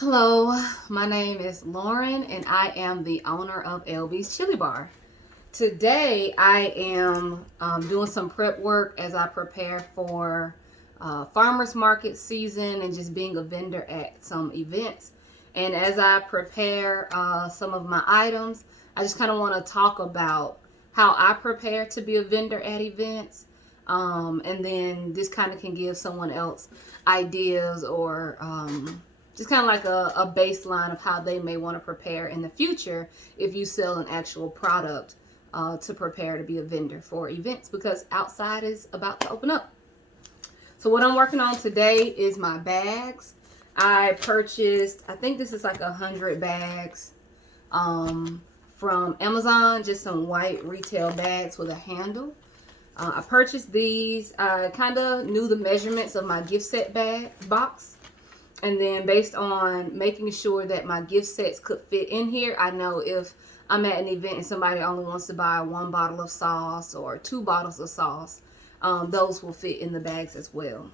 Hello, my name is Lauren and I am the owner of LB's Chili Bar. Today I am doing some prep work as I prepare for farmers market season and just being a vendor at some events. And as I prepare some of my items, I just kind of want to talk about how I prepare to be a vendor at events. And then this kind of can give someone else ideas or just kind of like a baseline of how they may want to prepare in the future if you sell an actual product to prepare to be a vendor for events, because outside is about to open up. So what I'm working on today is my bags. I purchased, I think this is like 100 bags from Amazon, just some white retail bags with a handle. I purchased these. I kind of knew the measurements of my gift set bag box. And then based on making sure that my gift sets could fit in here, I know if I'm at an event and somebody only wants to buy 1 bottle of sauce or 2 bottles of sauce, those will fit in the bags as well.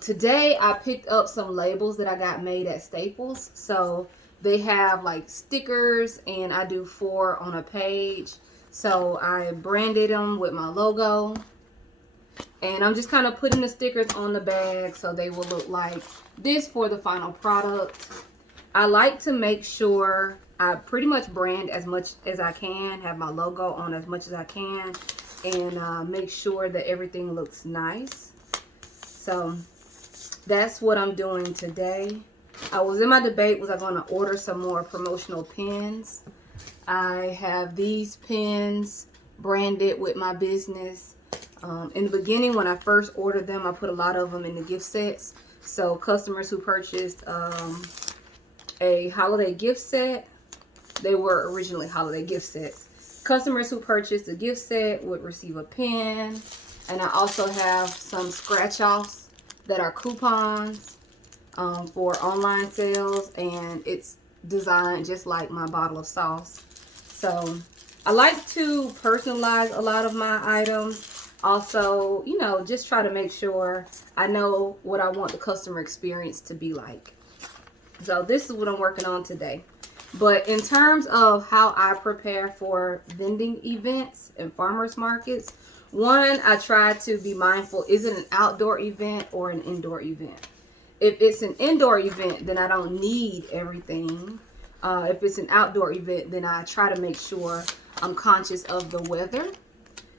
Today I picked up some labels that I got made at Staples. So they have like stickers and I do 4 on a page. So I branded them with my logo. And I'm just kind of putting the stickers on the bag so they will look like this for the final product. I like to make sure I pretty much brand as much as I can, have my logo on as much as I can, and make sure that everything looks nice. So that's what I'm doing today. I was in my debate, was I going to order some more promotional pins? I have these pins branded with my business. In the beginning, when I first ordered them, I put a lot of them in the gift sets. So customers who purchased a holiday gift set, they were originally holiday gift sets. Customers who purchased a gift set would receive a pin. And I also have some scratch-offs that are coupons for online sales. And it's designed just like my bottle of sauce. So I like to personalize a lot of my items. Also, you know, just try to make sure I know what I want the customer experience to be like. So this is what I'm working on today. But in terms of how I prepare for vending events and farmers markets, one, I try to be mindful, is it an outdoor event or an indoor event? If it's an indoor event, then I don't need everything. If it's an outdoor event, then I try to make sure I'm conscious of the weather.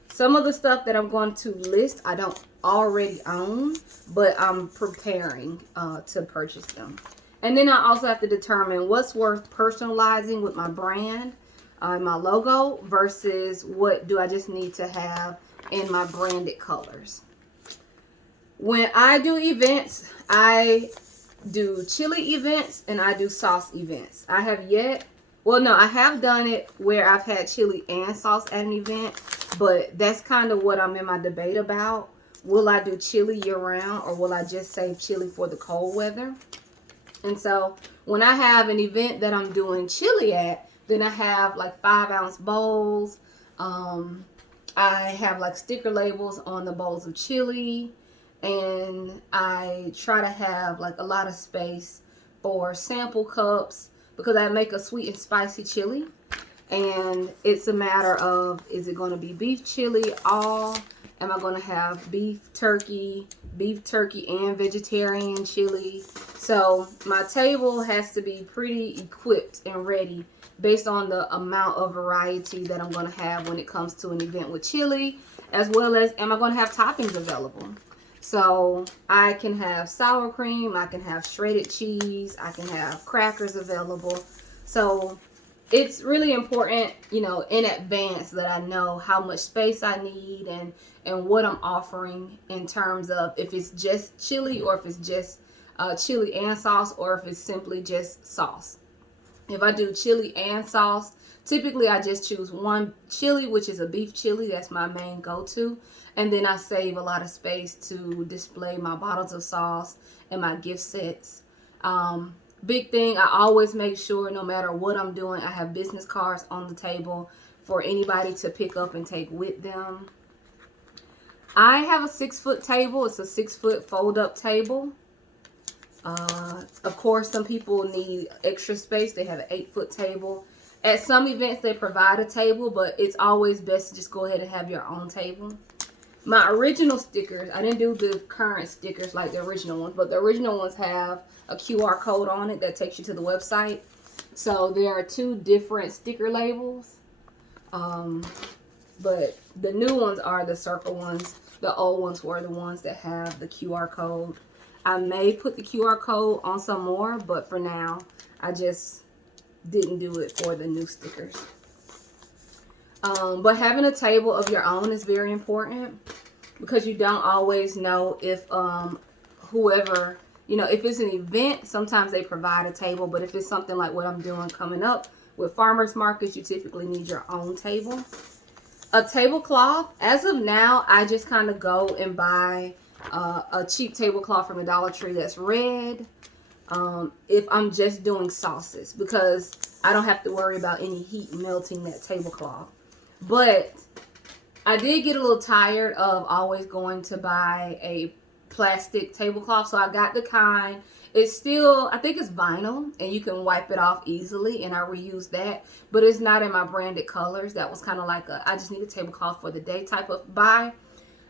Some of the stuff that I'm going to list, I don't already own, but I'm preparing to purchase them. And then I also have to determine what's worth personalizing with my brand, my logo, versus what do I just need to have in my branded colors. When I do events, I do chili events and I do sauce events. I have done it where I've had chili and sauce at an event, but that's kind of what I'm in my debate about. Will I do chili year round or will I just save chili for the cold weather? And so when I have an event that I'm doing chili at, then I have like 5-ounce bowls. I have like sticker labels on the bowls of chili. And I try to have like a lot of space for sample cups because I make a sweet and spicy chili. And it's a matter of, is it going to be beef chili all? Am I going to have beef turkey and vegetarian chili? So my table has to be pretty equipped and ready based on the amount of variety that I'm going to have when it comes to an event with chili, as well as am I going to have toppings available? So I can have sour cream, I can have shredded cheese, I can have crackers available. So it's really important, you know, in advance that I know how much space I need and what I'm offering in terms of if it's just chili or if it's just chili and sauce or if it's simply just sauce. If I do chili and sauce, typically I just choose one chili, which is a beef chili. That's my main go-to. And then I save a lot of space to display my bottles of sauce and my gift sets. Big thing, I always make sure no matter what I'm doing, I have business cards on the table for anybody to pick up and take with them. I have a 6-foot table. It's a 6-foot fold-up table. Of course, some people need extra space. They have an 8-foot table. At some events, they provide a table, but it's always best to just go ahead and have your own table. My original stickers, I didn't do the current stickers like the original ones, but the original ones have a QR code on it that takes you to the website. So there are 2 different sticker labels. But the new ones are the circle ones. The old ones were the ones that have the QR code. I may put the QR code on some more, but for now, I just didn't do it for the new stickers. But having a table of your own is very important, because you don't always know if whoever, if it's an event, sometimes they provide a table, but if it's something like what I'm doing coming up with farmers markets, you typically need your own table. A tablecloth, as of now, I just kind of go and buy a cheap tablecloth from the Dollar Tree that's red. If I'm just doing sauces, because I don't have to worry about any heat melting that tablecloth. But I did get a little tired of always going to buy a plastic tablecloth, so I got the kind. It's still, I think it's vinyl, and you can wipe it off easily, and I reuse that, but it's not in my branded colors. That was kind of like I just need a tablecloth for the day type of buy.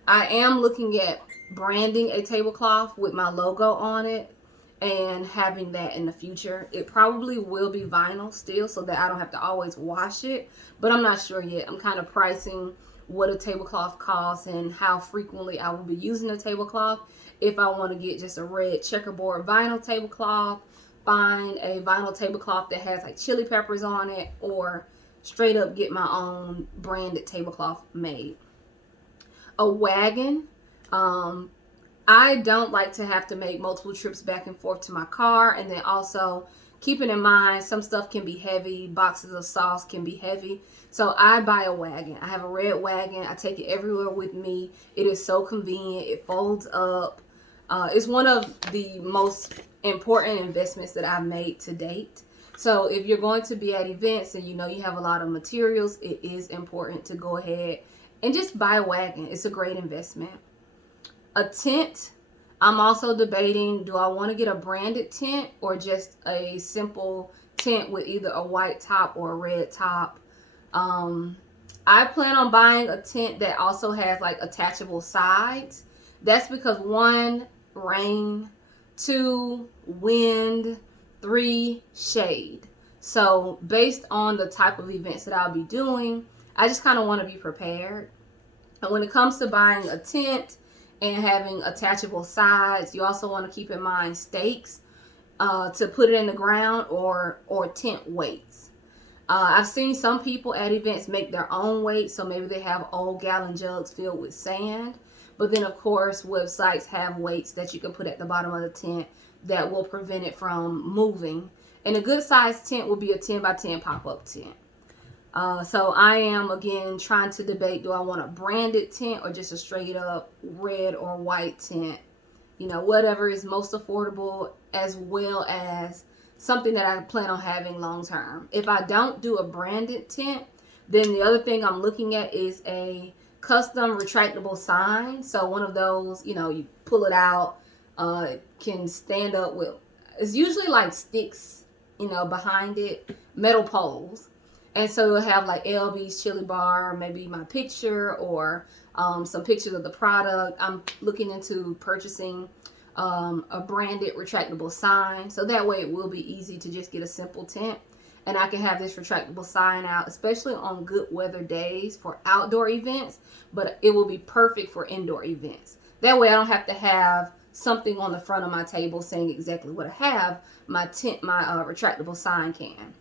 I am looking at branding a tablecloth with my logo on it and having that in the future. It probably will be vinyl still, so that I don't have to always wash it, but I'm not sure yet. I'm kind of pricing what a tablecloth costs and how frequently I will be using a tablecloth. If I want to get just a red checkerboard vinyl tablecloth, find a vinyl tablecloth that has like chili peppers on it, or straight up get my own branded tablecloth made. A wagon. I don't like to have to make multiple trips back and forth to my car, and then also keeping in mind some stuff can be heavy. Boxes of sauce can be heavy. So I buy a wagon. I have a red wagon. I take it everywhere with me. It is so convenient. It folds up. It's one of the most important investments that I've made to date. So if you're going to be at events and you have a lot of materials, it is important to go ahead and just buy a wagon. It's a great investment. A tent. I'm also debating, do I want to get a branded tent or just a simple tent with either a white top or a red top? I plan on buying a tent that also has like attachable sides. That's because 1, rain, 2, wind, 3, shade. So based on the type of events that I'll be doing, I just kind of want to be prepared. And when it comes to buying a tent and having attachable sides, you also want to keep in mind stakes to put it in the ground, or tent weights. I've seen some people at events make their own weights, so maybe they have old gallon jugs filled with sand. But then, of course, websites have weights that you can put at the bottom of the tent that will prevent it from moving. And a good sized tent will be a 10 by 10 pop-up tent. So I am, again, trying to debate, do I want a branded tent or just a straight up red or white tent? Whatever is most affordable, as well as something that I plan on having long term. If I don't do a branded tent, then the other thing I'm looking at is a custom retractable sign. So one of those, you pull it out, it can stand up with, it's usually like sticks, behind it, metal poles. And so it'll have like LB's Chili Bar, maybe my picture, or some pictures of the product. I'm looking into purchasing a branded retractable sign, so that way it will be easy to just get a simple tent, and I can have this retractable sign out, especially on good weather days for outdoor events, but it will be perfect for indoor events. That way I don't have to have something on the front of my table saying exactly what I have. My retractable sign can.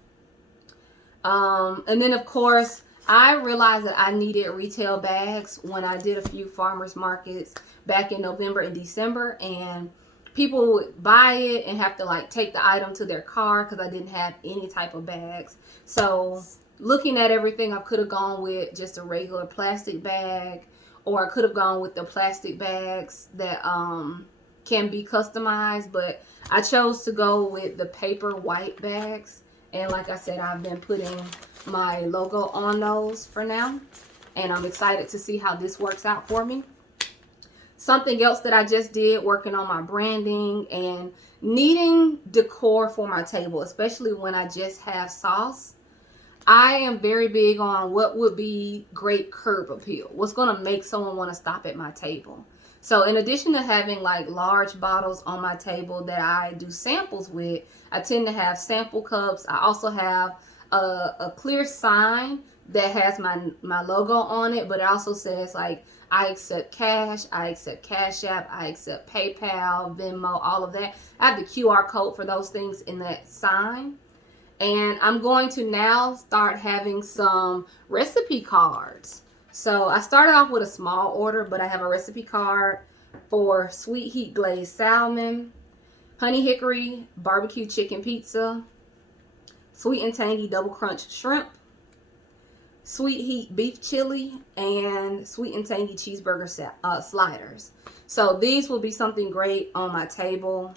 And then, of course, I realized that I needed retail bags when I did a few farmers markets back in November and December, and people would buy it and have to like take the item to their car because I didn't have any type of bags. So looking at everything, I could have gone with just a regular plastic bag, or I could have gone with the plastic bags that can be customized, but I chose to go with the paper white bags. And like I said, I've been putting my logo on those for now, and I'm excited to see how this works out for me. Something else that I just did, working on my branding and needing decor for my table, especially when I just have sauce. I am very big on what would be great curb appeal. What's going to make someone want to stop at my table. So in addition to having like large bottles on my table that I do samples with, I tend to have sample cups. I also have a clear sign that has my logo on it, but it also says like, I accept cash, I accept Cash App, I accept PayPal, Venmo, all of that. I have the QR code for those things in that sign. And I'm going to now start having some recipe cards. So I started off with a small order, but I have a recipe card for sweet heat glazed salmon, honey hickory barbecue chicken pizza, sweet and tangy double crunch shrimp, sweet heat beef chili, and sweet and tangy cheeseburger sliders. So these will be something great on my table.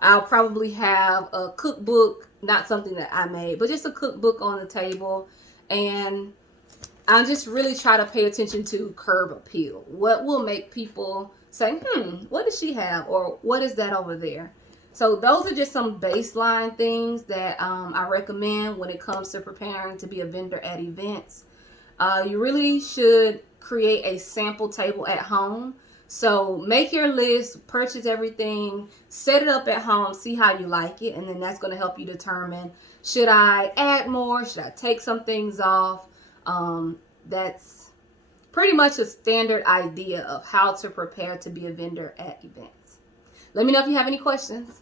I'll probably have a cookbook, not something that I made, but just a cookbook on the table. And I'll just really try to pay attention to curb appeal. What will make people say, what does she have? Or what is that over there? So those are just some baseline things that I recommend when it comes to preparing to be a vendor at events. You really should create a sample table at home. So make your list, purchase everything, set it up at home, see how you like it, and then that's going to help you determine, should I add more? Should I take some things off? That's pretty much a standard idea of how to prepare to be a vendor at events. Let me know if you have any questions.